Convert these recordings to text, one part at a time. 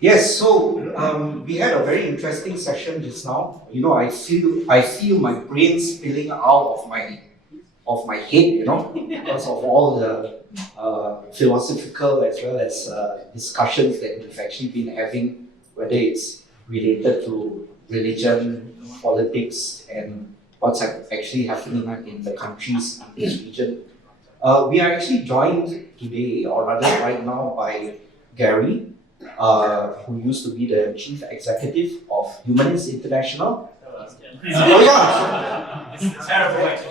Yes, so we had a very interesting session just now. I feel my brain spilling out of my head, because of all the philosophical as well as discussions that we've actually been having, whether it's related to religion, politics, and what's actually happening in the countries in this region. We are actually joined today, or rather right now, by Gary, who used to be the chief executive of Humanist International. Oh yeah. It's a terrible way to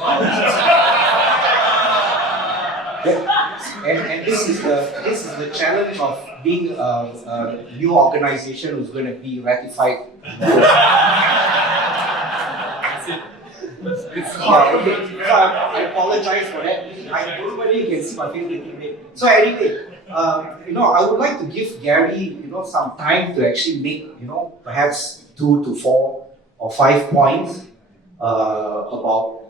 And this is the challenge of being a new organization who's going to be ratified. I apologize for that. I don't know whether you can see my face little bit. So anyway, I would like to give Gary, some time to actually make, perhaps 2 to 4 or 5 points about,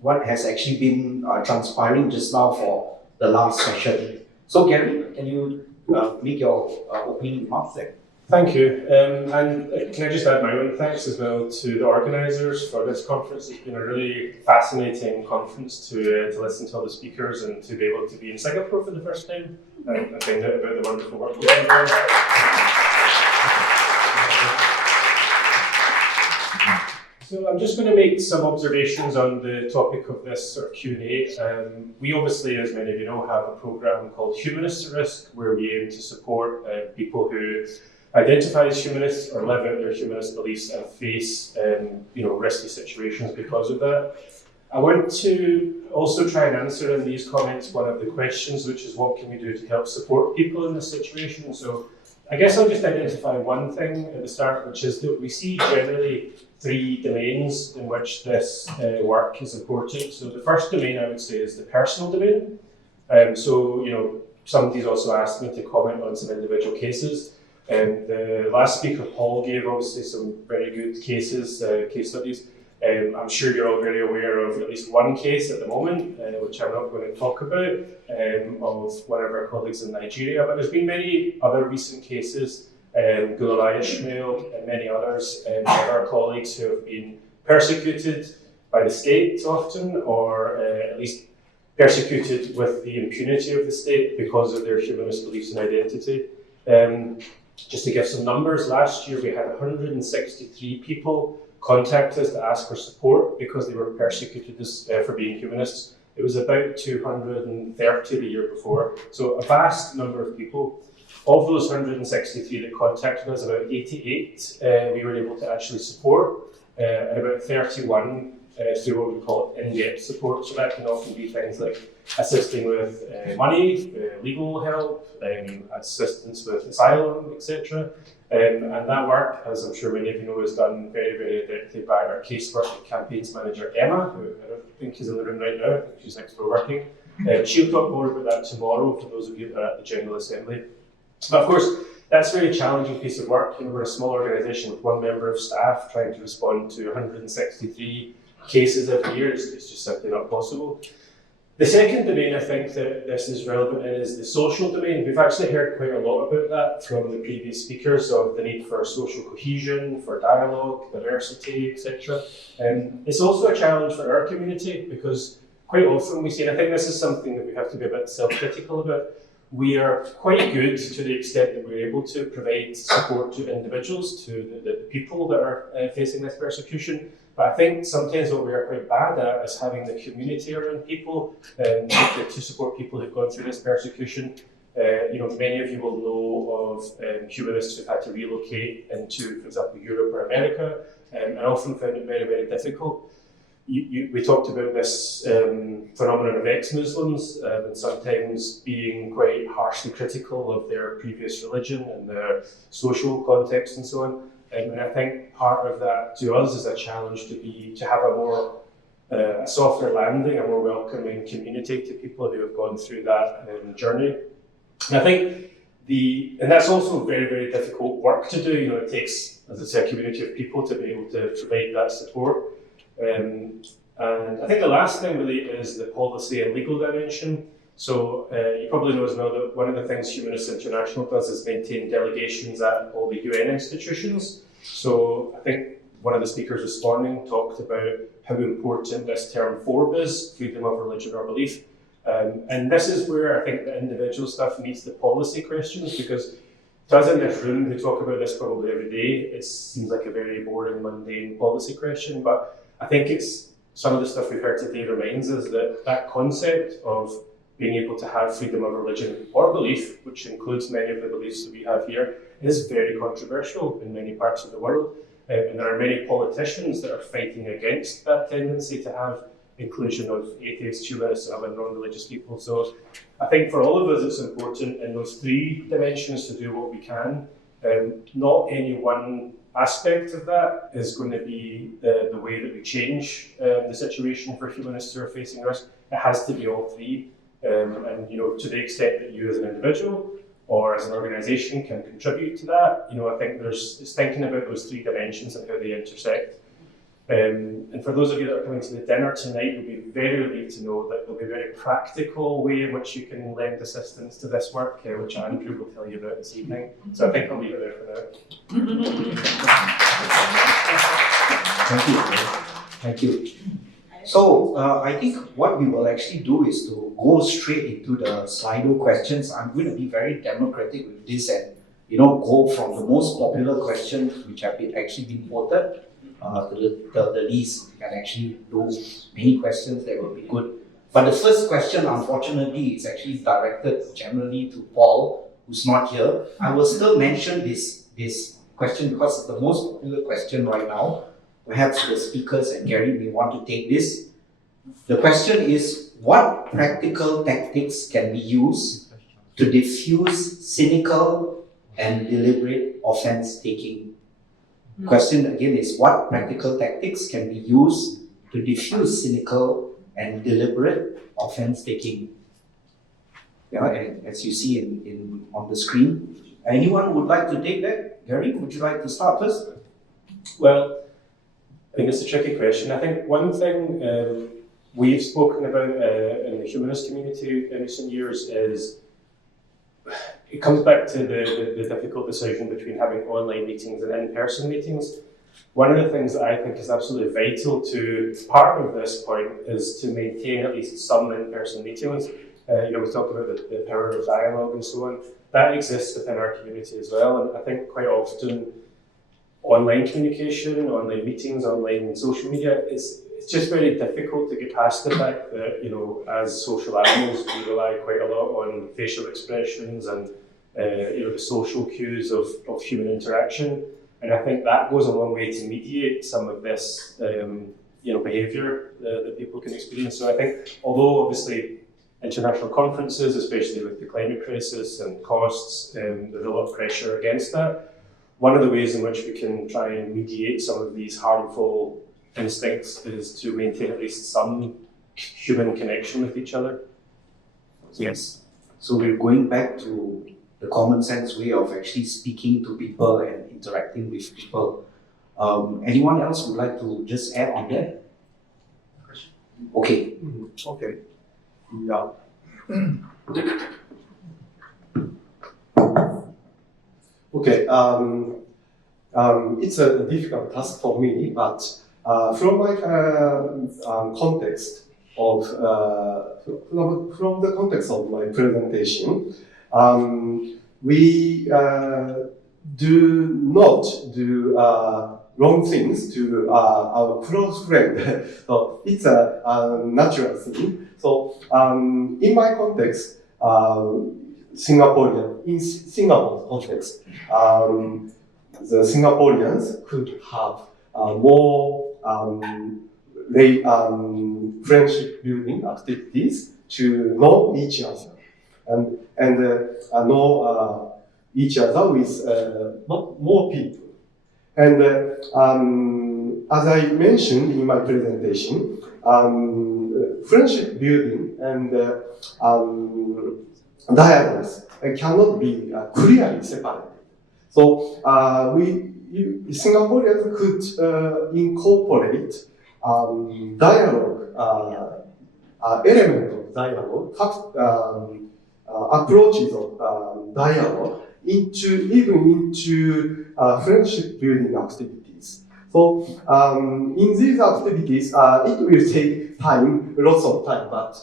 what has actually been transpiring just now for the last session. So Gary, can you make your opening remarks there? Thank you. And can I just add my own thanks as well to the organisers for this conference. It's been a really fascinating conference to listen to all the speakers and to be able to be in Singapore for the first time and find out about the wonderful work we're doing. So I'm just going to make some observations on the topic of this sort of Q&A. We obviously, as many of you know, have a programme called Humanists at Risk, where we aim to support people who identify as humanists or live out their humanist beliefs and face risky situations because of that. I want to also try and answer in these comments one of the questions, which is what can we do to help support people in this situation? So I guess I'll just identify one thing at the start, which is that we see generally 3 domains in which this work is important. So the first domain, I would say, is the personal domain. Somebody's also asked me to comment on some individual cases. The last speaker, Paul, gave obviously some very good case studies. I'm sure you're all very aware of at least one case at the moment, which I'm not going to talk about, of one of our colleagues in Nigeria, but there's been many other recent cases, Gulai Ishmael and many others, of our colleagues who have been persecuted by the state often, or at least persecuted with the impunity of the state because of their humanist beliefs and identity. Just to give some numbers, last year we had 163 people contact us to ask for support because they were persecuted for being humanists. It was about 230 the year before, so a vast number of people. Of those 163 that contacted us, about 88 we were able to actually support, and about 31 through what we call in-depth support. So that can often be things like assisting with money, legal help, assistance with asylum, etc. And that work, as I'm sure many of you know, is done very, very adeptly by our casework campaigns manager, Emma, who I don't think is in the room right now. I think she's next door working. She'll talk more about that tomorrow for those of you that are at the General Assembly. But of course, that's a very challenging piece of work. We're a small organisation with 1 member of staff trying to respond to 163 cases every year. It's just simply not possible. The second domain I think that this is relevant in is the social domain. We've actually heard quite a lot about that from the previous speakers, of the need for social cohesion, for dialogue, diversity, etc. It's also a challenge for our community because quite often we see, and I think this is something that we have to be a bit self-critical about, we are quite good to the extent that we're able to provide support to individuals, to the people that are facing this persecution. But I think sometimes what we are quite bad at is having the community around people to support people who've gone through this persecution. Many of you will know of humanists who've had to relocate into, for example, Europe or America, and often found it very, very difficult. We talked about this phenomenon of ex-Muslims and sometimes being quite harshly critical of their previous religion and their social context and so on. And I think part of that to us is a challenge to have a more softer landing, a more welcoming community to people who have gone through that journey. And I think and that's also very, very difficult work to do. It takes, as I say, a community of people to be able to provide that support. And I think the last thing really is the policy and legal dimension. So you probably know as well that one of the things Humanist International does is maintain delegations at all the UN institutions. So I think one of the speakers this morning talked about how important this term FORB is, freedom of religion or belief. And this is where I think the individual stuff meets the policy questions, because to us in this room who talk about this probably every day, it seems like a very boring, mundane policy question, but I think it's some of the stuff we've heard today reminds us that that concept of being able to have freedom of religion or belief, which includes many of the beliefs that we have here, is very controversial in many parts of the world. And there are many politicians that are fighting against that tendency to have inclusion of atheists, humanists, and other non-religious people. So I think for all of us it's important in those three dimensions to do what we can. Not any one aspect of that is going to be the way that we change the situation for humanists who are facing us. It has to be all three. And to the extent that you as an individual or as an organisation can contribute to that, I think it's thinking about those three dimensions and how they intersect. And for those of you that are coming to the dinner tonight, you'll be very relieved to know that there'll be a very practical way in which you can lend assistance to this work, which Andrew will tell you about this evening. So I think I'll leave it there for now. Thank you. So I think what we will actually do is to go straight into the Slido questions. I'm going to be very democratic with this and go from the most popular questions which have actually been voted to the least. We can actually do many questions that will be good. But the first question, unfortunately, is actually directed generally to Paul, who's not here. I will still mention this question because it's the most popular question right now. Perhaps the speakers and Gary may want to take this. The question is, what practical tactics can be used to diffuse cynical and deliberate offense-taking? Question again is, what practical tactics can be used to diffuse cynical and deliberate offense-taking? And as you see on the screen. Anyone would like to take that? Gary, would you like to start first? Well, I think it's a tricky question. I think one thing we've spoken about in the humanist community in recent years is it comes back to the difficult decision between having online meetings and in-person meetings. One of the things that I think is absolutely vital to part of this point is to maintain at least some in-person meetings. We talked about the power of dialogue and so on. That exists within our community as well, and I think quite often online communication, online meetings, online social media, it's just very difficult to get past the fact that, as social animals, we rely quite a lot on facial expressions and, the social cues of human interaction. And I think that goes a long way to mediate some of this, behaviour that people can experience. So I think, although obviously international conferences, especially with the climate crisis and costs, there's a lot of pressure against that. One of the ways in which we can try and mediate some of these harmful instincts is to maintain at least some human connection with each other. Yes. So we're going back to the common sense way of actually speaking to people and interacting with people. Anyone else would like to just add on that? Okay. Okay. Yeah. Okay. It's a difficult task for me, but from my context of from the context of my presentation, we do not do wrong things to our close friend. So it's a natural thing. So in my context, in Singapore context, the Singaporeans could have more friendship building activities to know each other and know each other with more people. And as I mentioned in my presentation, friendship building and dialogues cannot be clearly separated. So Singaporeans could incorporate dialogue element of dialogue, approaches of dialogue into friendship building activities. So in these activities, it will take time, lots of time, but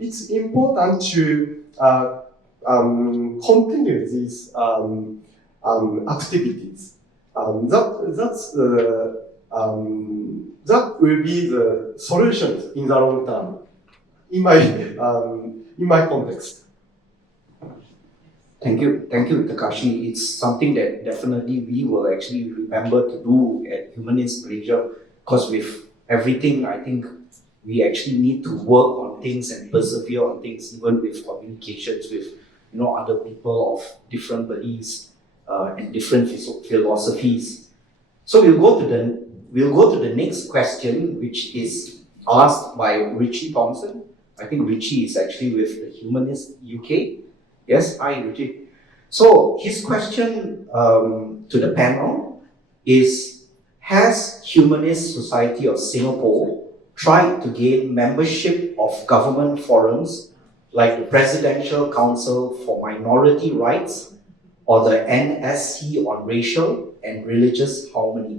it's important to continue these activities. That will be the solution in the long term, in my context. Thank you, Takashi. It's something that definitely we will actually remember to do at Humanist Malaysia, because with everything, I think we actually need to work on things and persevere on things, even with communications with other people of different beliefs and different philosophies. So we'll go to the next question, which is asked by Richie Thompson. I think Richie is actually with the Humanist UK. Yes, hi Richie. So his question to the panel is: has Humanist Society of Singapore tried to gain membership of government forums like the Presidential Council for Minority Rights or the NSC on Racial and Religious Harmony?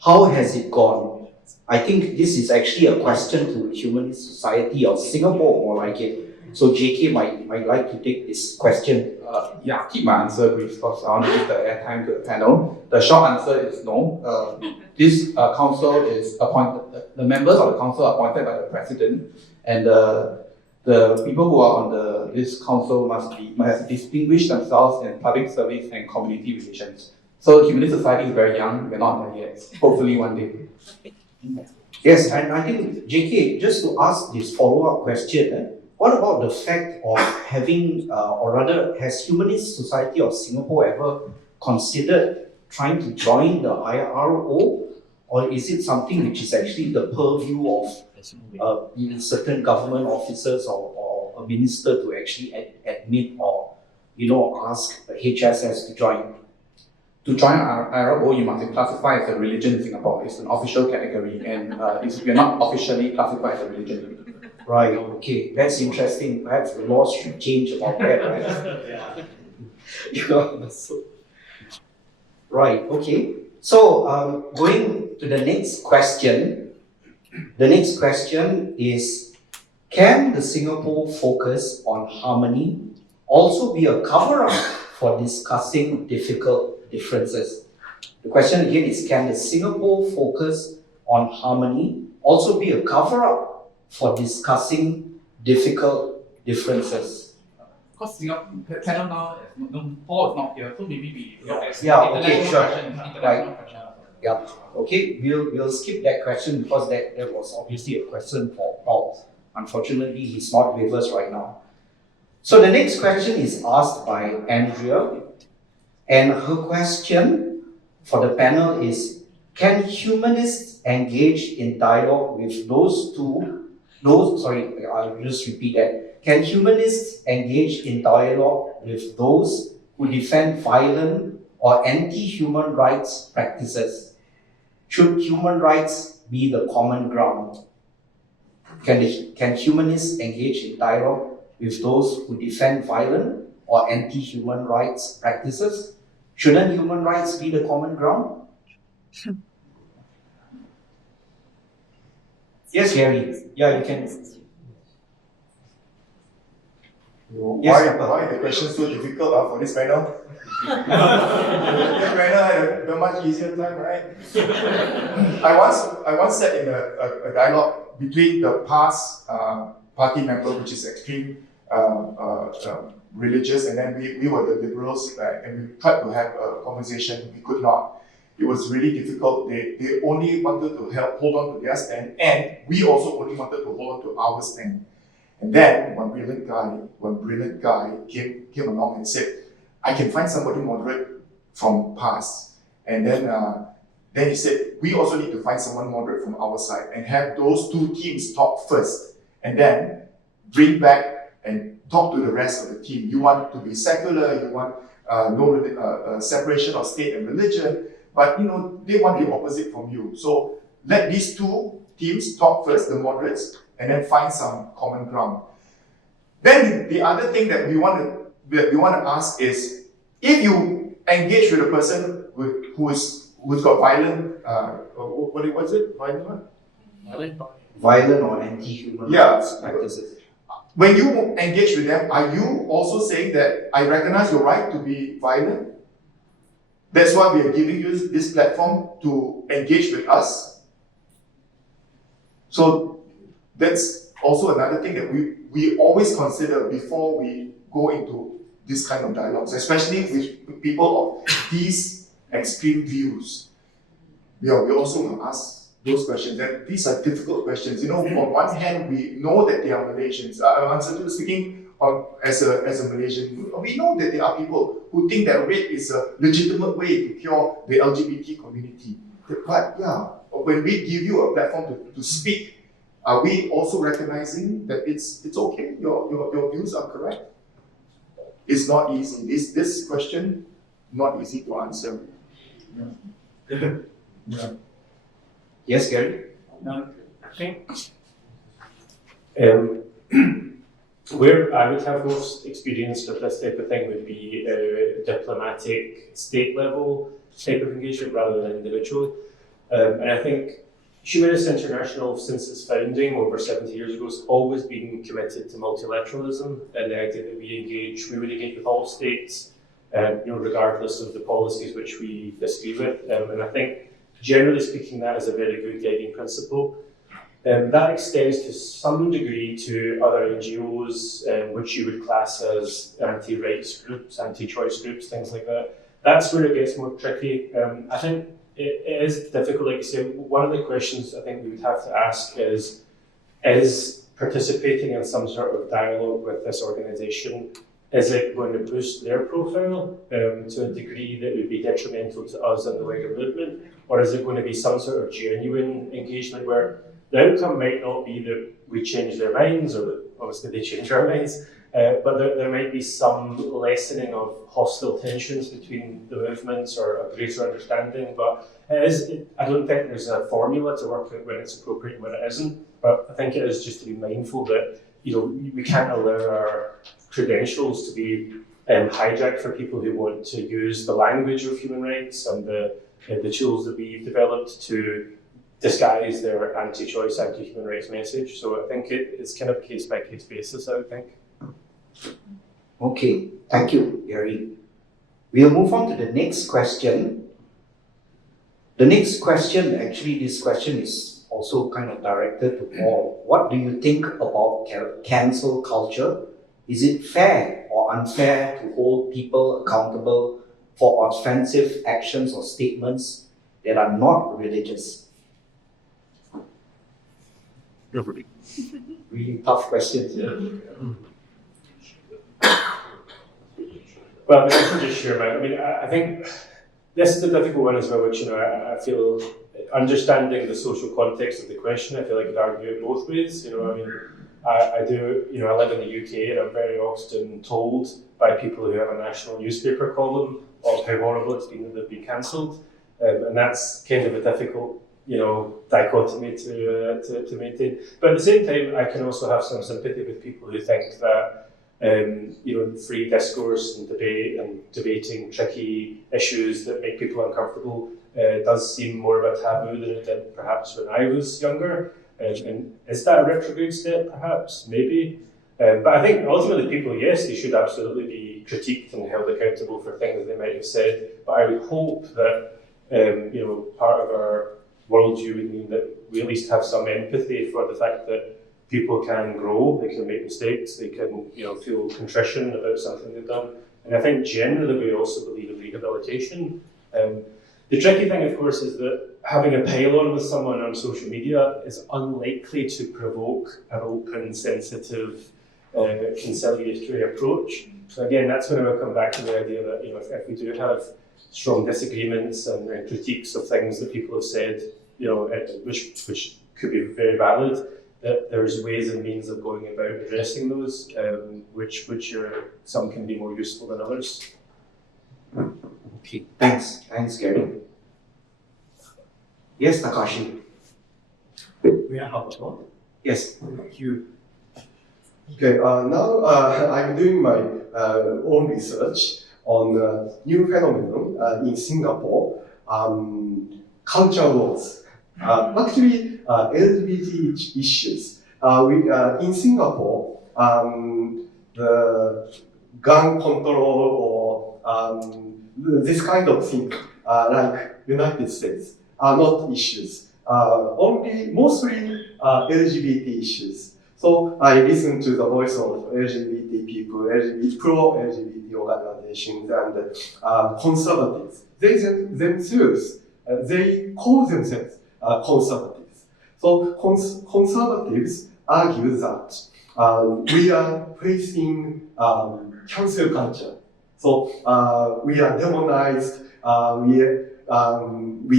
How has it gone? I think this is actually a question to Humanist Society of Singapore, more like it. So JK might like to take this question. Yeah, keep my answer brief because I want to give the airtime to the panel. The short answer is no. This council is appointed, the members of the council are appointed by the president, and the people who are on this council must have distinguished themselves in public service and community relations. So Humanist Society is very young, we're not there yet. Hopefully one day. Yes, and I think JK, just to ask this follow-up question, what about the fact of having, or rather, has Humanist Society of Singapore ever considered trying to join the IRO, or is it something which is actually the purview of certain government officers or a minister to actually admit or ask the HSS to join? To join IRO, you must be classified as a religion in Singapore. It's an official category, and we're not officially classified as a religion. Right, okay, that's interesting. Perhaps the laws should change about that, right? Right, okay. So, going to the next question. The next question is: can the Singapore focus on harmony also be a cover-up for discussing difficult differences? The question again is: can the Singapore focus on harmony also be a cover-up for discussing difficult differences? Because Singapore panel now, Paul is not here, so maybe we look at International question. Yeah. Okay, we'll skip that question because that was obviously a question for Paul. Unfortunately, he's not with us right now. So the next question is asked by Andrea, and her question for the panel is: can humanists engage in dialogue with I'll just repeat that. Can humanists engage in dialogue with those who defend violent or anti-human rights practices? Should human rights be the common ground? Can humanists engage in dialogue with those who defend violent or anti-human rights practices? Shouldn't human rights be the common ground? Yes, Gary. Yeah, you can. Why the question so difficult for this panel? This panel had a much easier time, right? I once sat in a dialogue between the past party member, which is extreme religious, and then we were the liberals, and we tried to have a conversation. We could not. It was really difficult. They only wanted to hold on to their stand, and we also only wanted to hold on to our stand. And then one brilliant guy came along and said, I can find somebody moderate from past. And then he said, we also need to find someone moderate from our side and have those two teams talk first, and then bring back and talk to the rest of the team. You want to be secular, you want no separation of state and religion, but they want the opposite from you. So let these two teams talk first, the moderates, and then find some common ground. Then the other thing that we want to ask is, if you engage with a person who's got violent, what was it? Violent what? Violent or anti-human Yeah. rights practices. When you engage with them, are you also saying that I recognize your right to be violent? That's why we are giving you this platform to engage with us. So that's also another thing that we always consider before we go into this kind of dialogues, especially with people of these extreme views. We also will ask those questions, and these are difficult questions. On one hand, we know that they are Malaysians. Speaking as a Malaysian, we know that there are people who think that rape is a legitimate way to cure the LGBT community. But yeah, when we give you a platform to speak, are we also recognizing that it's okay? Your views are correct. It's not easy. This question, not easy to answer. Yeah. Yes, Gary? I think where I would have most experience with this type of thing would be diplomatic, state level type of engagement rather than individual. And I think Humanist International, since its founding over 70 years ago, has always been committed to multilateralism and the idea that we would engage with all states, regardless of the policies which we disagree with. And I think, generally speaking, that is a very good guiding principle. That extends to some degree to other NGOs, which you would class as anti-rights groups, anti-choice groups, things like that. That's where it gets more tricky. I think it is difficult, like you say. One of the questions I think we would have to ask is participating in some sort of dialogue with this organisation, is it going to boost their profile to a degree that would be detrimental to us and the wider movement? Or is it going to be some sort of genuine engagement where the outcome might not be that we change their minds, or that obviously they change our minds, but there might be some lessening of hostile tensions between the movements or a greater understanding. But I don't think there's a formula to work out when it's appropriate and when it isn't. But I think it is just to be mindful that we can't allow our credentials to be hijacked for people who want to use the language of human rights and the tools that we've developed to disguise their anti-choice, anti-human rights message. So I think it's kind of a case-by-case basis, I would think. Okay, thank you, Gary. We'll move on to the next question. The next question, actually, this question is also kind of directed to Paul. What do you think about cancel culture? Is it fair or unfair to hold people accountable for offensive actions or statements that are not religious? Really tough questions. Well, I can just share I think this is a difficult one as well, which I feel, understanding the social context of the question, I feel like I could argue it both ways. I live in the UK, and I'm very often told by people who have a national newspaper column of how horrible it's been that they've been cancelled, and that's kind of a difficult dichotomy to maintain. But at the same time, I can also have some sympathy with people who think that free discourse and debate and debating tricky issues that make people uncomfortable does seem more of a taboo than it did perhaps when I was younger. And is that a retrograde step? Perhaps, maybe. But I think ultimately people, yes, they should absolutely be critiqued and held accountable for things they might have said. But I would hope that part of our worldview would mean that we at least have some empathy for the fact that people can grow, they can make mistakes, they can feel contrition about something they've done. And I think generally we also believe in rehabilitation. The tricky thing, of course, is that having a pile-on with someone on social media is unlikely to provoke an open, sensitive, conciliatory approach. So again, that's when I will come back to the idea that if we do have strong disagreements and critiques of things that people have said, which could be very valid, that there's ways and means of going about addressing those, which some can be more useful than others. Okay, thanks, Gary. Yes, Takashi. Yeah, how about Yes, thank you. Okay, now I'm doing my own research on new phenomenon in Singapore, culture wars. Actually, LGBT issues. In Singapore, the gun control or this kind of thing, like United States, are not issues. Mostly LGBT issues. So I listen to the voice of LGBT people, pro-LGBT organizations, and conservatives. They themselves, they call themselves conservatives. So conservatives argue that we are facing cancel culture. So we are demonized, we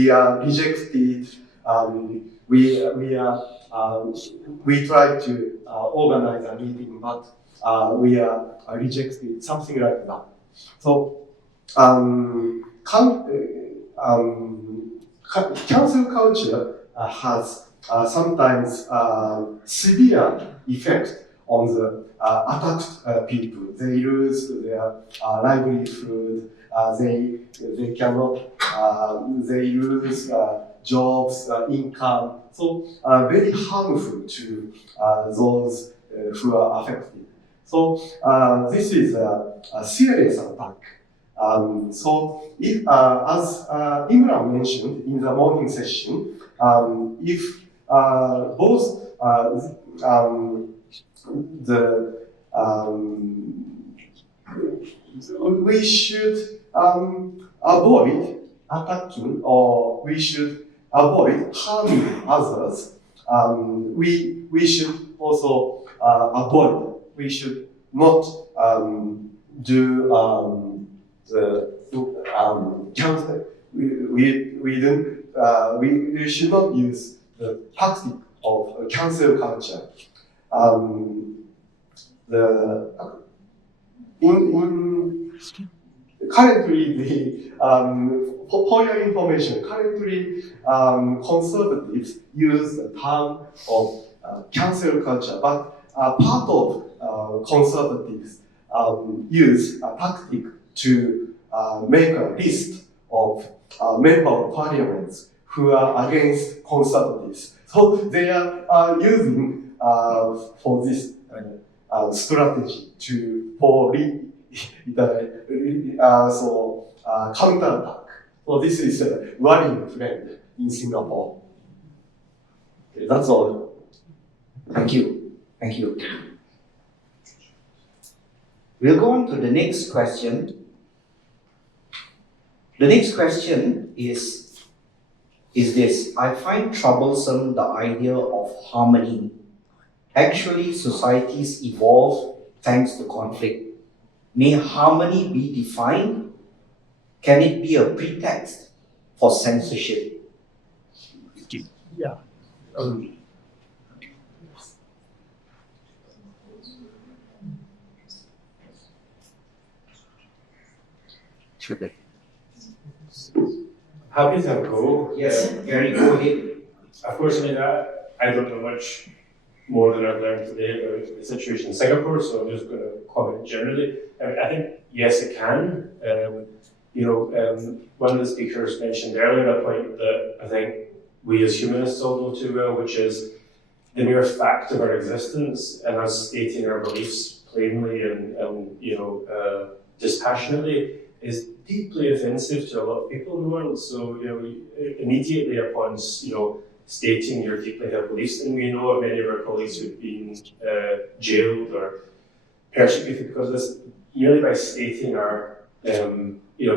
are rejected, we try to organize a meeting, but we are rejected, something like that. So, cancel culture has sometimes severe effect on the attacked people. They lose their livelihood, they cannot, they lose jobs, income. So very harmful to those who are affected. So this is a serious attack. So if, as Imran mentioned in the morning session, if both we should avoid attacking, or we should avoid harming others. We should also avoid. We should not do we should not use the tactic of cancel culture. Currently, for your information, currently conservatives use the term of cancel culture, but part of conservatives use a tactic to make a list of member of parliaments who are against conservatives. So they are using for this strategy counterattack. So this is a running trend in Singapore. Okay, that's all. Thank you. Thank you. We'll go on to the next question. The next question is this: I find troublesome the idea of harmony. Actually, societies evolve thanks to conflict. May harmony be defined? Can it be a pretext for censorship? Yeah. Happy to go. Yes, Gary, go ahead. Of course, I mean, I don't know much more than I've learned today about the situation in Singapore, so I'm just going to comment generally. I think, yes, it can. One of the speakers mentioned earlier a point that I think we as humanists all know too well, which is the mere fact of our existence and us stating our beliefs plainly and dispassionately is deeply offensive to a lot of people in the world. So, immediately upon, stating your deeply held beliefs, and we know of many of our colleagues who've been jailed or persecuted because of this, merely by stating our,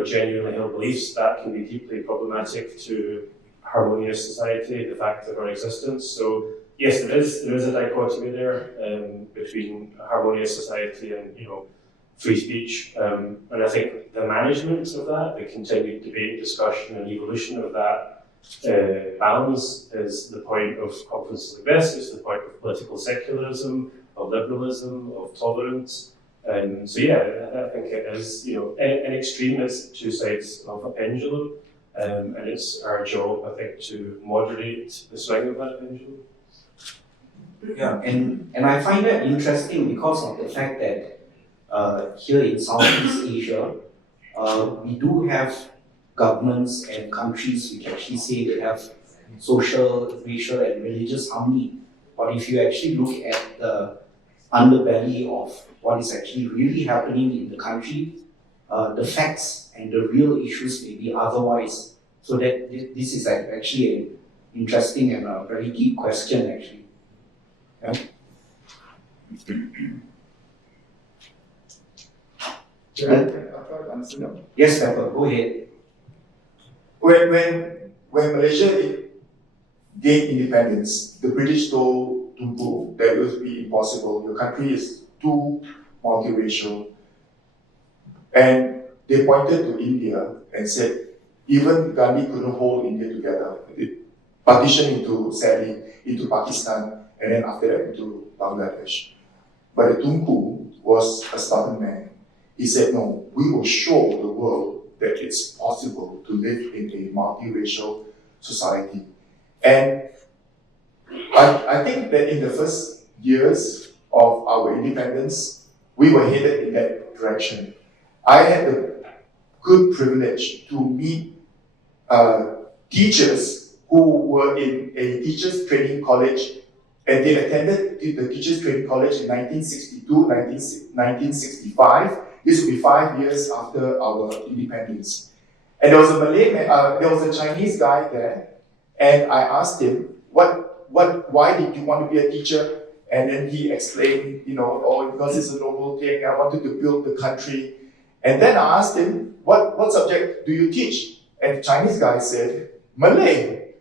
genuinely held beliefs, that can be deeply problematic to harmonious society, the fact of our existence. So, yes, there is a dichotomy there between a harmonious society and, free speech, and I think the management of that, the continued debate, discussion, and evolution of that balance is the point of conferences like this. It's the point of political secularism, of liberalism, of tolerance. So yeah, I think it is, an extreme is two sides of a pendulum, and it's our job, I think, to moderate the swing of that pendulum. Yeah, and I find that interesting because of the fact that here in Southeast Asia, we do have governments and countries which actually say they have social, racial, and religious harmony. But if you actually look at the underbelly of what is actually really happening in the country, the facts and the real issues may be otherwise. So that this is actually an interesting and a very deep question, actually. Yeah. Yes, Pepper, go ahead. When Malaysia gained independence, the British told Tunku that it would be impossible. Your country is too multiracial. And they pointed to India and said, even Gandhi couldn't hold India together. It partitioned sadly, into Pakistan and then after that into Bangladesh. But Tunku was a stubborn man. He said, no, we will show the world that it's possible to live in a multiracial society. And I think that in the first years of our independence, we were headed in that direction. I had the good privilege to meet teachers who were in a teachers training college, and they attended the teachers training college in 1962, 1965. This will be 5 years after our independence. And there was a there was a Chinese guy there, and I asked him, why did you want to be a teacher? And then he explained, because it's a noble thing, I wanted to build the country. And then I asked him, what subject do you teach? And the Chinese guy said, Malay.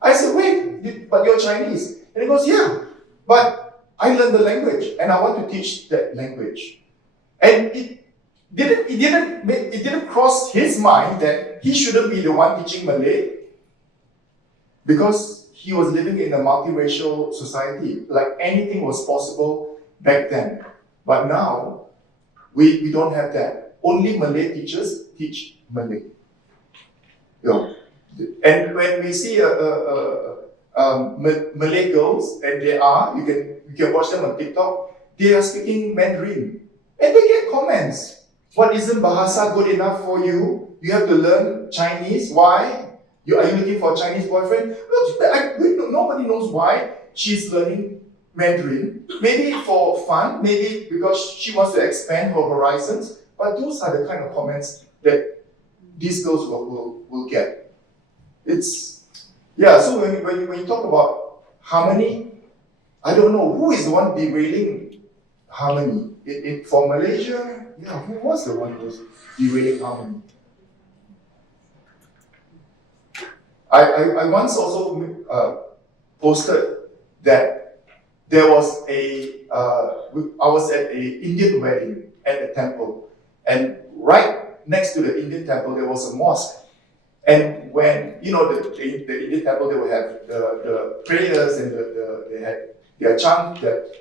I said, wait, but you're Chinese. And he goes, yeah, but I learned the language and I want to teach that language. And it didn't cross his mind that he shouldn't be the one teaching Malay, because he was living in a multiracial society. Like anything was possible back then. But now, we don't have that. Only Malay teachers teach Malay. And when we see Malay girls, and you can watch them on TikTok, they are speaking Mandarin. And they get comments. What, isn't Bahasa good enough for you? You have to learn Chinese. Why? Are you looking for a Chinese boyfriend? Well, nobody knows why she's learning Mandarin. Maybe for fun, maybe because she wants to expand her horizons. But those are the kind of comments that these girls will get. So when you talk about harmony, I don't know who is the one derailing harmony. For Malaysia, who was the one who was derailing harmony? I once also posted that there was I was at an Indian wedding at a temple, and right next to the Indian temple there was a mosque. And when the Indian temple, they would have the prayers and they had their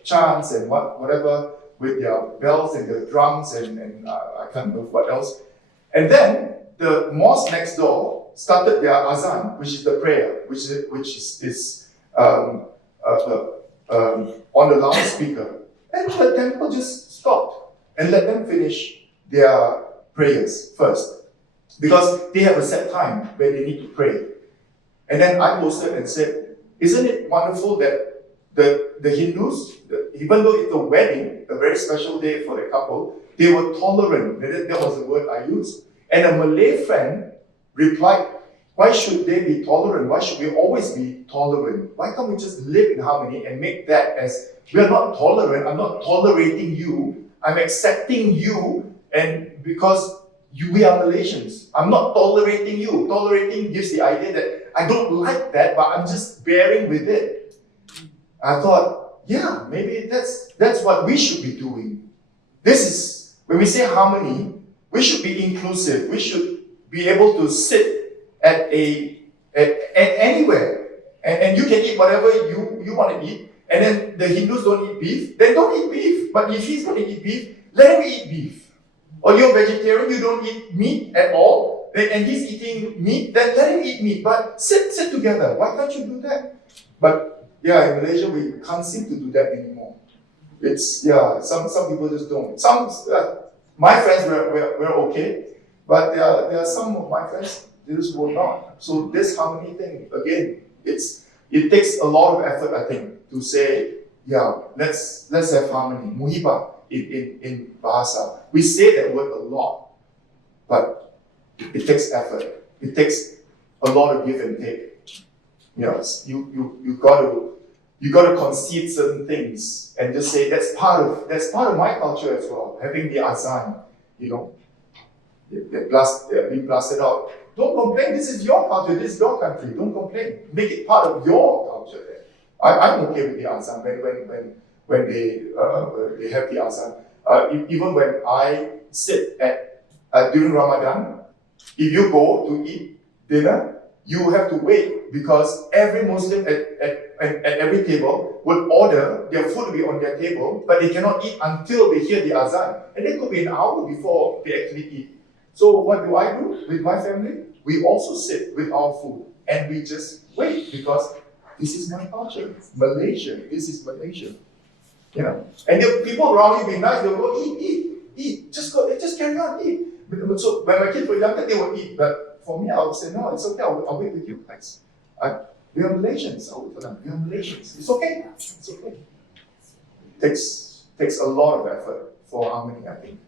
chants and whatever with their bells and their drums and I can't remember what else. And then the mosque next door started their azan, which is the prayer, which is on the loudspeaker. And the temple just stopped and let them finish their prayers first, because they have a set time where they need to pray. And then I posted and said, isn't it wonderful that the Hindus, even though it's a wedding, a very special day for the couple, they were tolerant. That was the word I used. And a Malay friend replied, why should they be tolerant? Why should we always be tolerant? Why can't we just live in harmony and make that as, we are not tolerant, I'm not tolerating you, I'm accepting you, and because we are Malaysians. I'm not tolerating you. Tolerating gives the idea that I don't like that, but I'm just bearing with it. I thought, maybe that's what we should be doing. This is, when we say harmony, we should be inclusive. We should be able to sit at anywhere. And you can eat whatever you want to eat. And then the Hindus don't eat beef, then don't eat beef. But if he's going to eat beef, let him eat beef. Or you're vegetarian, you don't eat meat at all, and he's eating meat, then let him eat meat. But sit together. Why can't you do that? But in Malaysia, we can't seem to do that anymore. It's, some people just don't. Some, my friends were okay, but there are some of my friends, they just will not. So this harmony thing, again, it takes a lot of effort, I think, to say, let's have harmony. Muhibah in Bahasa. We say that word a lot, but it takes effort. It takes a lot of give and take. Yes, you gotta concede certain things and just say that's part of my culture as well. Having the azan, they blasted out. Don't complain. This is your culture. This is your country. Don't complain. Make it part of your culture. I'm okay with the azan when they have the azan. Even when I sit during Ramadan, if you go to eat dinner, you have to wait because every Muslim at every table would order their food to be on their table, but they cannot eat until they hear the azan. And it could be an hour before they actually eat. So what do I do with my family? We also sit with our food and we just wait because this is my culture. Malaysia, this is Malaysia. And the people around you be nice, they'll go eat. Just carry on, eat. So when my kids were younger, they would eat, but for me, I would say, no, it's okay, I'll wait with you guys. We are Malaysians, I would tell them, we are Malaysians. It's okay, it's okay. It takes a lot of effort for harmony, I think.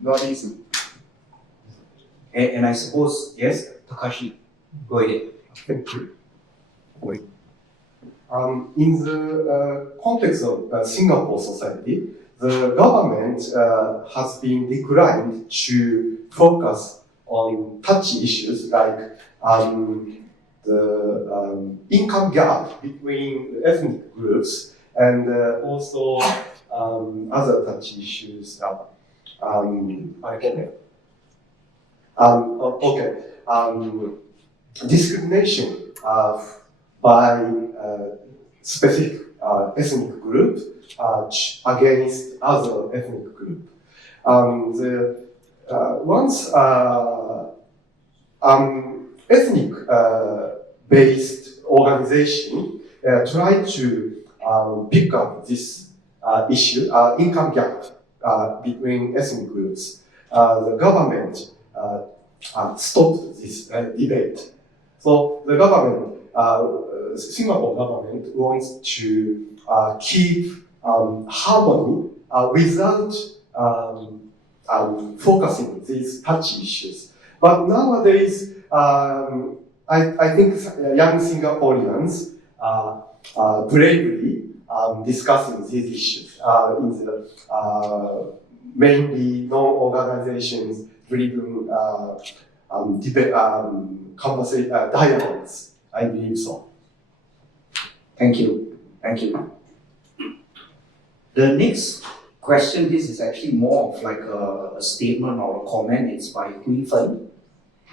Not easy. And I suppose, yes, Takashi, go ahead. Thank you. In the context of Singapore society, the government has been declined to focus on touchy issues like the income gap between ethnic groups and also other touchy issues. Discrimination by specific ethnic group against other ethnic group. Once ethnic based organization tried to pick up this issue, income gap between ethnic groups, the government stopped this debate. So the government, Singapore government wants to keep harmony without focusing these touchy issues. But nowadays, I think young Singaporeans are bravely discussing these issues in the mainly non-organizations driven debate, dialogues. I believe so. Thank you. The next question, this is actually more of like a statement or a comment. It's by Hui Fen.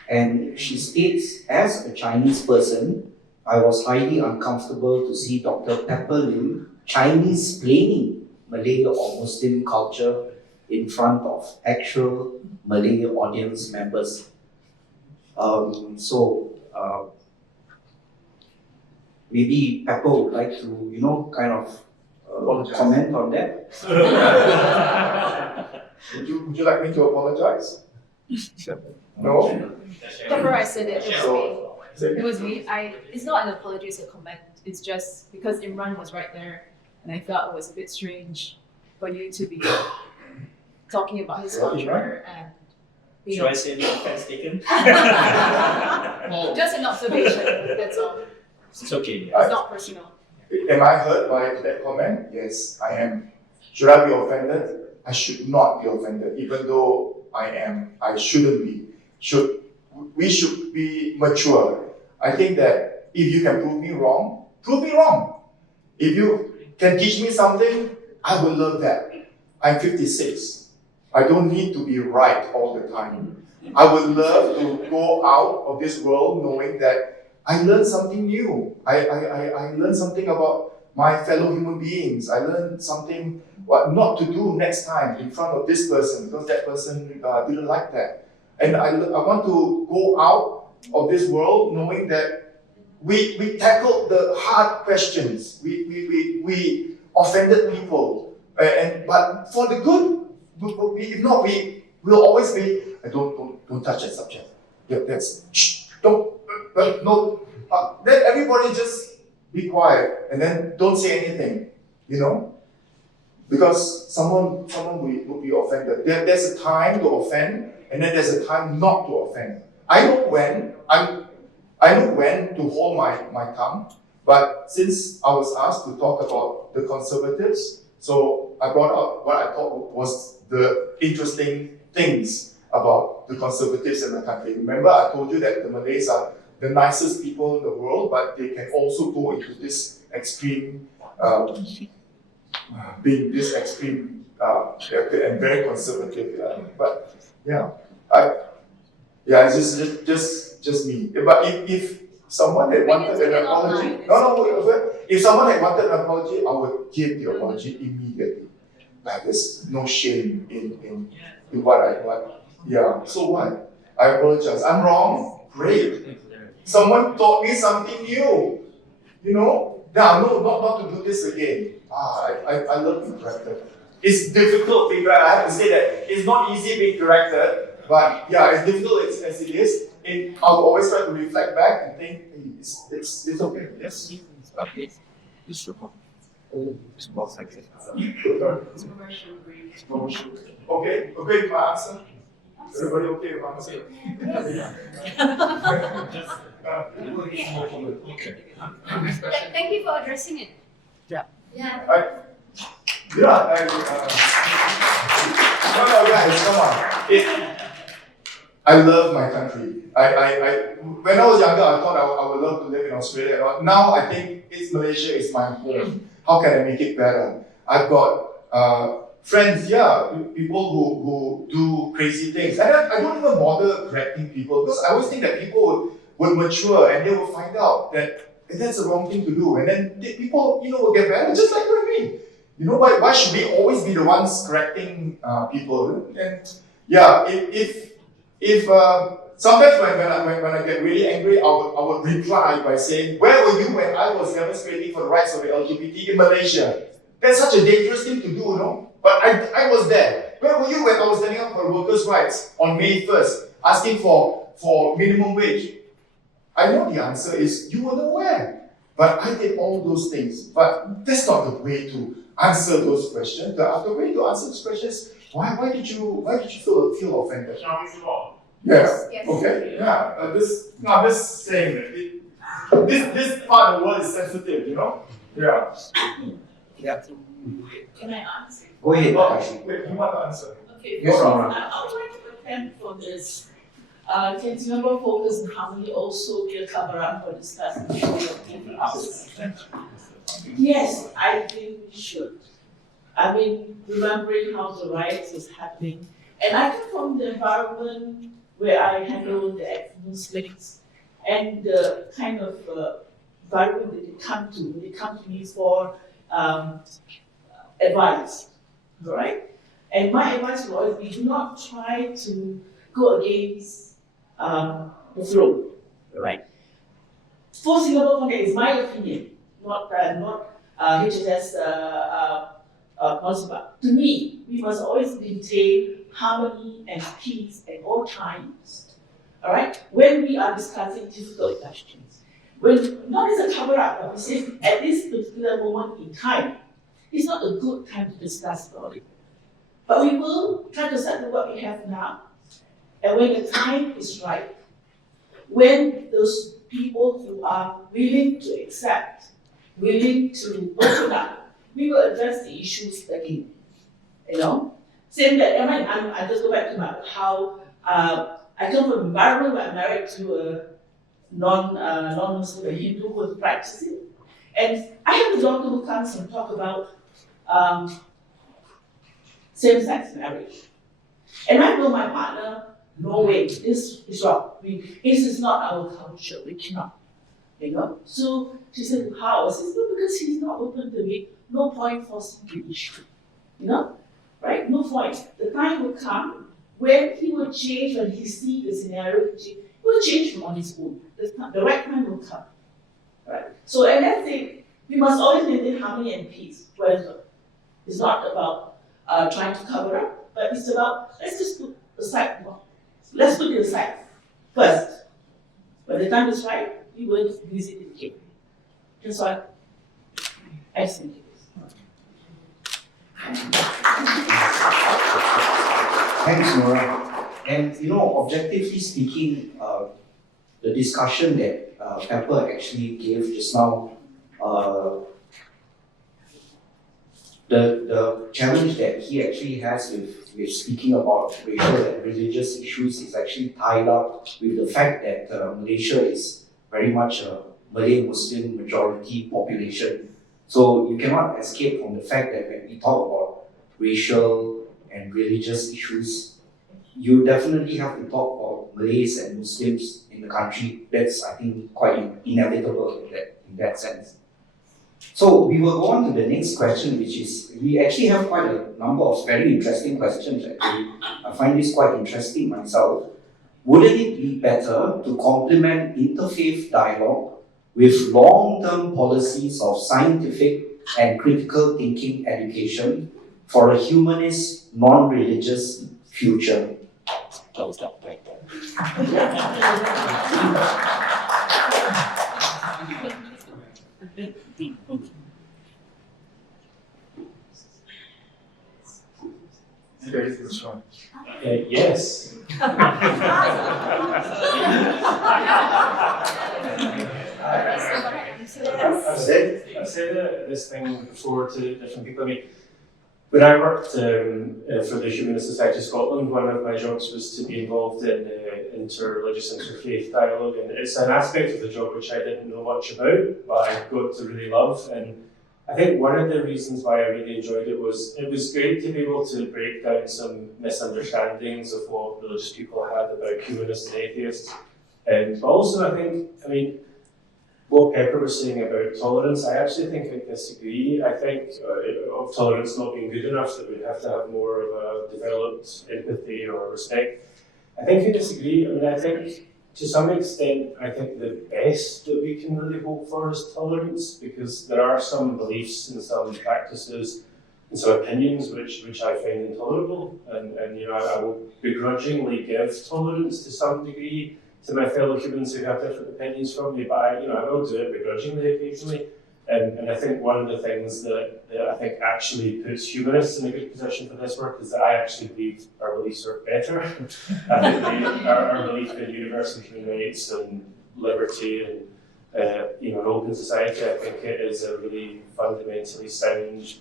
And she states, as a Chinese person, I was highly uncomfortable to see Dr. Pepper Lim Chinese-plaining Malay or Muslim culture in front of actual Malay audience members. Maybe Pepper would like to, kind of comment on that. Would you like me to apologize? No? Pepper, I said it. So, It was me. It's not an apology, it's a comment. It's just because Imran was right there, and I felt it was a bit strange for you to be talking about his culture and. Should I say no offense taken? Just an observation. That's all. It's okay. It's not personal. Am I hurt by that comment? Yes, I am. Should I be offended? I should not be offended, even though I am. I shouldn't be. We should be mature. I think that if you can prove me wrong, prove me wrong. If you can teach me something, I would love that. I'm 56. I don't need to be right all the time. I would love to go out of this world knowing that I learned something new. I learned something about my fellow human beings. I learned something what not to do next time in front of this person because that person didn't like that. And I want to go out of this world knowing that we tackled the hard questions. We offended people, but for the good. If not, we'll always be. Don't touch that subject. Yeah, that's don't. No. Let everybody just be quiet and then don't say anything. You know, because someone will be offended. There's a time to offend, and then there's a time not to offend. I know when to hold my tongue, but since I was asked to talk about the conservatives, so I brought up what I thought was the interesting things about the conservatives in the country. Remember, I told you that the Malays are the nicest people in the world, but they can also go into this extreme, being this extreme and very conservative. But yeah, it's just me. But if someone had wanted an apology, if someone had wanted an apology, I would give the apology immediately. Like there's no shame in what I want. Yeah. So what? I apologize. I'm wrong. Great. Someone taught me something new. You know? Now, no, not to do this again. I love being corrected. It's difficult being corrected. I have to say that it's not easy being corrected, but yeah, as difficult as it is, I'll always try to reflect back and think, hey, it's okay. Yes. Okay. Okay, with my answer? Everybody okay with my answer? Thank you for addressing it. Yeah. Yeah. No, guys, come on. I love my country. When I was younger, I thought I would love to live in Australia. Now I think Malaysia is my home. How can I make it better? I've got friends, people who do crazy things. And I don't even bother correcting people because I always think that people would mature and they will find out that that's the wrong thing to do. And then people, will get better, just like you and me. Why should we always be the ones correcting people? And yeah, if sometimes when I get really angry, I would reply by saying, "Where were you when I was demonstrating for the rights of the LGBT in Malaysia?" That's such a dangerous thing to do, But I was there. Where were you when I was standing up for workers' rights on May 1st, asking for minimum wage? I know the answer is you were nowhere. But I did all those things. But that's not the way to answer those questions. The way to answer those questions, why did you feel offended? Shall we move on? Yes. Yes. Okay. Yeah. I'm just saying that this part of the world is sensitive, Yeah. Yeah. Can I answer? Go ahead, Oh, Kashi. wait, you want to answer? Okay, Yes, so Laura. I would like to attend for this. Can Singapore Focus and Harmony also be a cover-up for discussing the issue of differences? Yes, I think we should. I mean, remembering how the riots was happening. And I come from the environment where I handle the ex-Muslims and the kind of environment that they come to me for advice, right? And my advice will always be, do not try to go against the flow, right? For Singapore context, is my opinion, not HSS policy, but to me, we must always maintain harmony and peace at all times, all right? When we are discussing difficult questions, when not as a cover-up, but we say at this particular moment in time, it's not a good time to discuss about it. But we will try to settle what we have now. And when the time is right, when those people who are willing to accept, willing to open up, we will address the issues again. Same that, I just go back to how I come from an environment where I'm married to a non-Muslim, a Hindu who is practicing. And I have a daughter who comes and talk about same-sex marriage. And I know my partner, no way, this is wrong. This is not our culture, we cannot. So she said, how? I said, no, because he's not open to it, no point forcing the issue. Right? No point. The time will come when he will change, when he sees the scenario, he will change on his own. The right time will come. Right? So, and that's it. We must always maintain harmony and peace. Wherever it's not about trying to cover up, but it's about let's just put aside. Let's put it aside first. When the time is right, we will use it again. That's what I think it is. Thanks, Nora. And you know, objectively speaking, the discussion that Pepper actually gave just now, the challenge that he actually has with speaking about racial and religious issues is actually tied up with the fact that Malaysia is very much a Malay Muslim majority population. So you cannot escape from the fact that when we talk about racial and religious issues, you definitely have to talk about Malays and Muslims in the country. That's, I think, quite inevitable in that sense. So we will go on to the next question, which is, we actually have quite a number of very interesting questions actually. I find this quite interesting myself. Wouldn't it be better to complement interfaith dialogue with long-term policies of scientific and critical thinking education for a humanist, non-religious future? Closed up right there. Yes. I've said this thing before to different people. I mean, when I worked for the Humanist Society of Scotland, one of my jobs was to be involved in interreligious interfaith dialogue, and it's an aspect of the job which I didn't know much about, but I got to really love. And I think one of the reasons why I really enjoyed it was great to be able to break down some misunderstandings of what religious people had about humanists and atheists. But also I mean, what Pepper was saying about tolerance, I actually think I disagree. I think of tolerance not being good enough, that we have to have more of a developed empathy or respect. I think I disagree. I mean, I think to some extent, I think the best that we can really hope for is tolerance, because there are some beliefs and some practices and some opinions which I find intolerable, and you know, I will begrudgingly give tolerance to some degree to my fellow humans who have different opinions from me, but I will do it begrudgingly occasionally. And I think one of the things that I think actually puts humanists in a good position for this work is that I actually believe our beliefs are better. I think our belief in universal human rights and liberty and an open society, I think it is a really fundamentally sound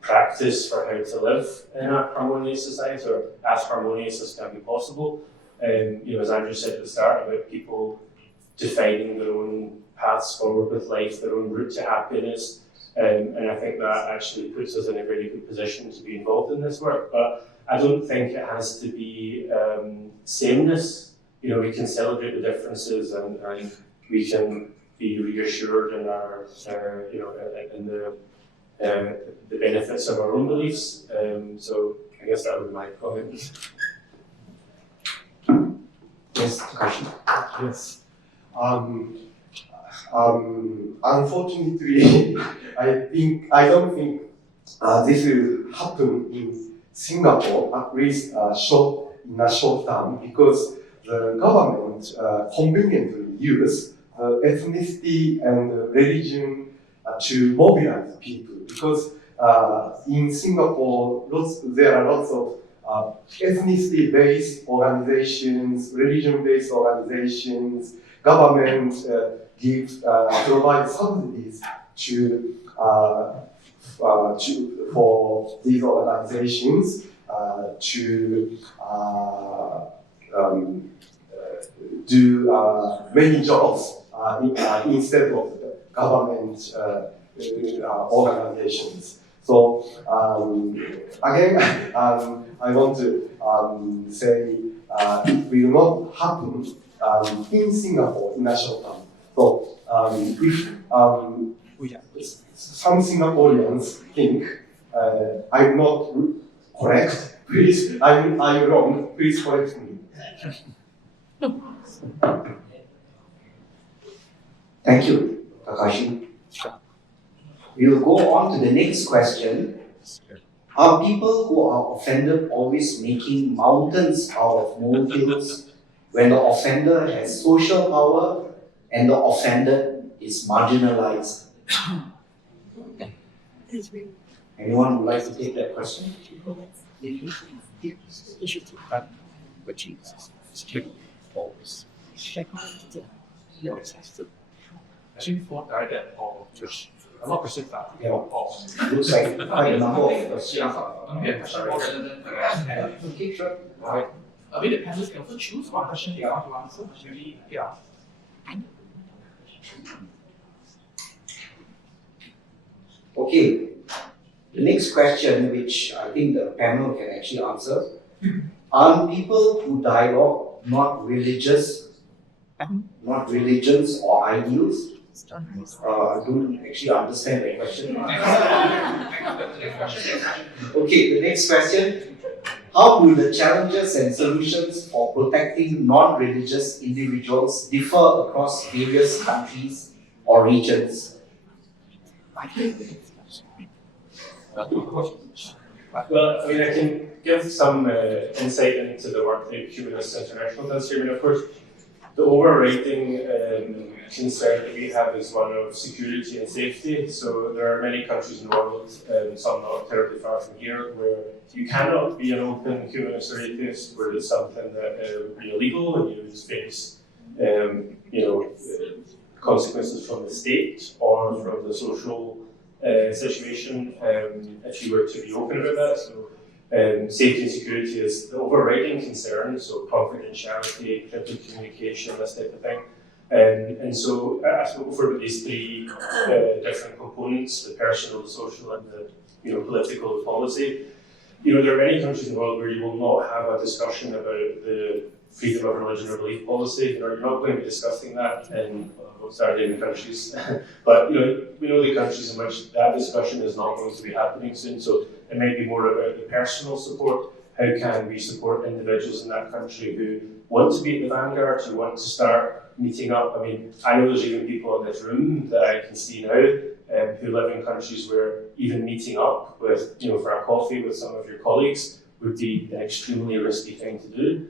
practice for how to live in a harmonious society, or as harmonious as can be possible. As Andrew said at the start about people defining their own paths forward with life, their own route to happiness, and I think that actually puts us in a really good position to be involved in this work. But I don't think it has to be sameness. We can celebrate the differences, and we can be reassured in our in the benefits of our own beliefs. So I guess that would be my comment. Yes, question. Yes. Unfortunately, I don't think this will happen in Singapore, at least in a short term, because the government conveniently use ethnicity and religion to mobilize people. Because in Singapore, there are lots of ethnicity-based organizations, religion-based organizations. Government provides subsidies for these organizations to do many jobs instead of government organizations. So again, I want to say it will not happen in Singapore in a short term. So if some Singaporeans think I'm not correct, please, I'm wrong, please correct me. Thank you, Takashi. We will go on to the next question. Are people who are offended always making mountains out of molehills when the offender has social power and the offended is marginalized? Anyone would like to take that question? Which is strict always. Actually, for that or just a lot of questions that Yeah. or Looks like quite a number of questions. yeah, question more relevant. Okay, sure. Right. I mean, the panelists can also choose one question they want to answer. Maybe, yeah. Okay, the next question, which I think the panel can actually answer. Are people who dialogue not religious, not religions or ideals? I don't actually understand the question. Okay, the next question. How do the challenges and solutions for protecting non-religious individuals differ across various countries or regions? Well, I mean, I can give some insight into the work that Humanist International does here. I mean, of course, the overriding concern that we have is one of security and safety. So there are many countries in the world, some not terribly far from here, where you cannot be an open humanist or atheist, where it's something that would be illegal and you would face, consequences from the state or from the social situation if you were to be open about that. So safety and security is the overriding concern, so confidentiality, cryptic communication, this type of thing. And so I spoke before about these three different components: the personal, the social, and the political, the policy. There are many countries in the world where you will not have a discussion about the freedom of religion or belief policy. You're not going to be discussing that in Scandinavian countries. But we know the countries in which that discussion is not going to be happening soon. So it might be more about the personal support. How can we support individuals in that country who want to be at the vanguard, who want to start meeting up? I mean, I know there's even people in this room that I can see now who live in countries where even meeting up with, for a coffee with some of your colleagues would be an extremely risky thing to do.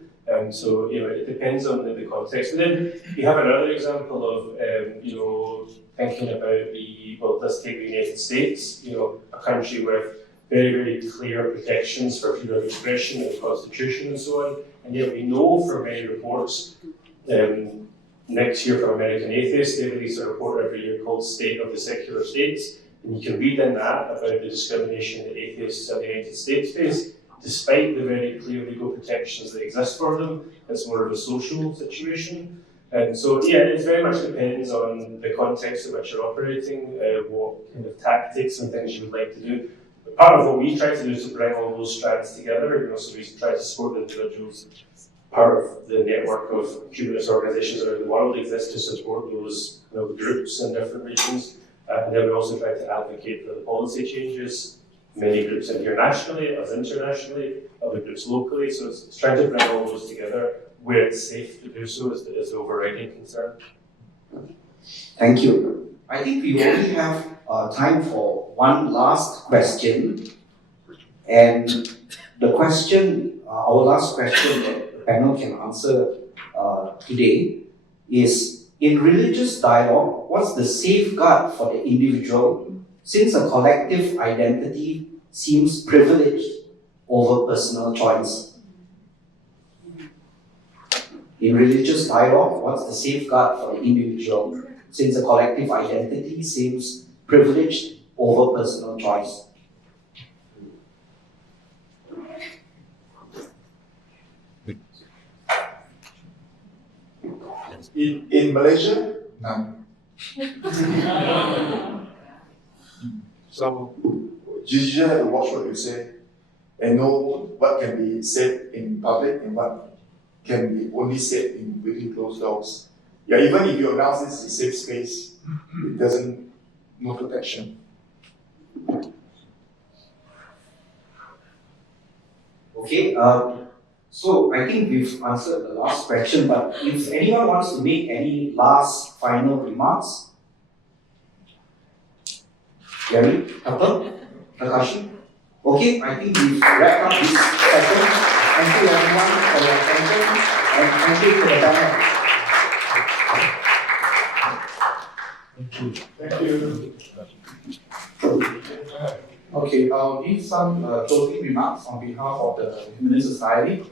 So it depends on the context. But then you have another example of thinking about let's take the United States, a country with very, very clear protections for freedom of expression and the Constitution and so on. And yet we know from many reports, next year from American Atheists, they release a report every year called State of the Secular States. And you can read in that about the discrimination that atheists in the United States face. Despite the very clear legal protections that exist for them, it's more of a social situation. And so, it very much depends on the context in which you're operating, what kind of tactics and things you would like to do. But part of what we try to do is to bring all those strands together, so we try to support individuals. Part of the network of humanist organizations around the world exists to support those groups in different regions. And then we also try to advocate for the policy changes. Many groups in here nationally, us internationally, other groups locally. So it's trying to bring all those together where it's safe to do so is the overriding concern. Thank you. I think we only have time for one last question. And the question, our last question that the panel can answer today is, in religious dialogue, what's the safeguard for the individual since a collective identity seems privileged over personal choice? In religious dialogue, what's the safeguard for the individual since a collective identity seems privileged over personal choice? In Malaysia, none. So you just have to watch what you say and know what can be said in public and what can be only said in within closed doors. Yeah, even if you announce this is a safe space, it doesn't, no protection. Okay, So I think we've answered the last question, but if anyone wants to make any last final remarks, Gary, Kapil, Takashi? Okay, I think we've wrapped up this session. Thank you everyone for your attention and thank you to the panel. Thank you. Okay, I'll give some closing remarks on behalf of the Humanist Society.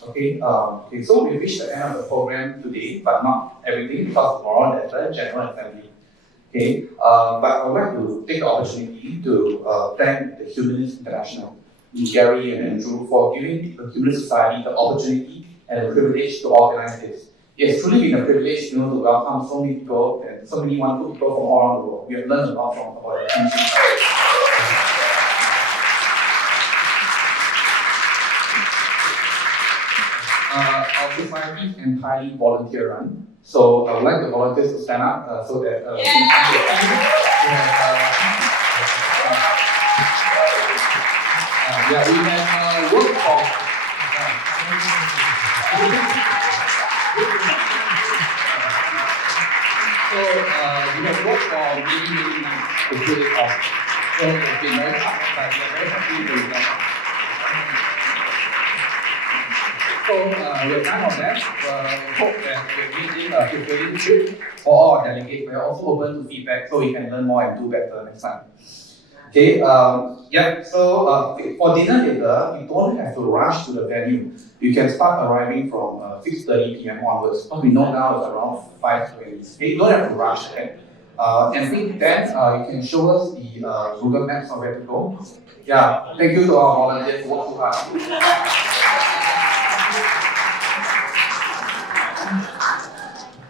Okay, so we reached the end of the program today, but not everything because tomorrow there's a general assembly. Okay, but I would like to take the opportunity to thank the Humanist International, Gary and Andrew, for giving the Humanist Society the opportunity and the privilege to organize this. It's truly been a privilege, to welcome so many people and so many wonderful people from all around the world. We have learned a lot from about the country. Our society is entirely volunteer run. So I would like the volunteers to stand up so that we have work for. So we have worked for many months to pull it off. So it's been very tough, but we are very happy with the result. So we're done on that. Hope that we've made it a fulfilling trip for all our delegates. We're also open to feedback so we can learn more and do better next time. Okay, so for dinner later, you don't have to rush to the venue. You can start arriving from 6:30 p.m. onwards. Because we know now it's around 5:20. Okay, you don't have to rush there. And then you can show us the Google Maps of where to go. Yeah, thank you to our volunteers who work so hard.